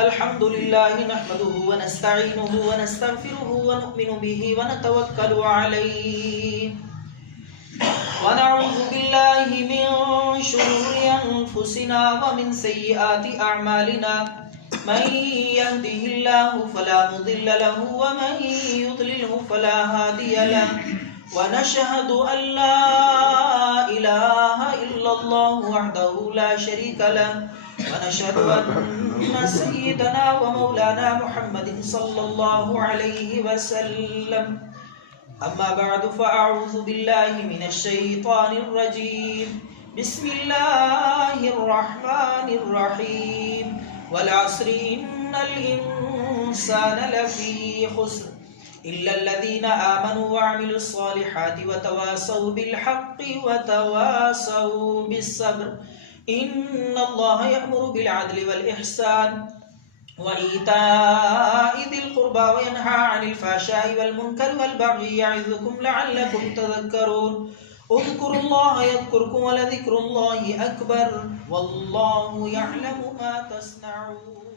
अल्हम्दुलिल्लाह नहमदुहु व नस्तईनुहु व नस्तगफिरुहु व नु'मिनु बिही व नतवक्कलु अलैहि व नऊज़ु बिल्लाहि मिन शुरूरि अनफुसिना व मिन सय्यिआति अअमालिना मन यहदिहिल्लाहु फला मुदिल्ल लहु व मन युद्लिलहु फला हादिय लहु व नशहदु अल्ला इलाहा इल्लल्लाहु वहदहु ला शरीका लहु व नशहदु अन्ना सय्यिदना व मौलाना मुहम्मदिन सल्लल्लाहु अलैहि वसल्लम। अम्मा बअदु फ़अऊज़ु बिल्लाहि मिनश शैतानिर रजीम। बिस्मिल्लाहिर रहमानिर रहीम। वल अस्रि इन्नल इंसाना लफ़ी खुस्र इल्लल्लज़ीना आमनु व अमिलुस सालिहाति व तवासौ बिल हक़्क़ि व तवासौ बिस्सब्र। इन्नल्लाहा यअमुरु बिल अदलि वल इहसान व ईताइ दिल क़ुर्बा व यनहा अनिल फ़हशाइ वल मुनकर वल बग़ि यअज़ुकुम लअल्लकुम तज़क्करून। उज़्कुरुल्लाह यज़्कुरुकुम व लज़िक्रुल्लाहि अकबर वल्लाहु यअलमु मा तस्नऊन।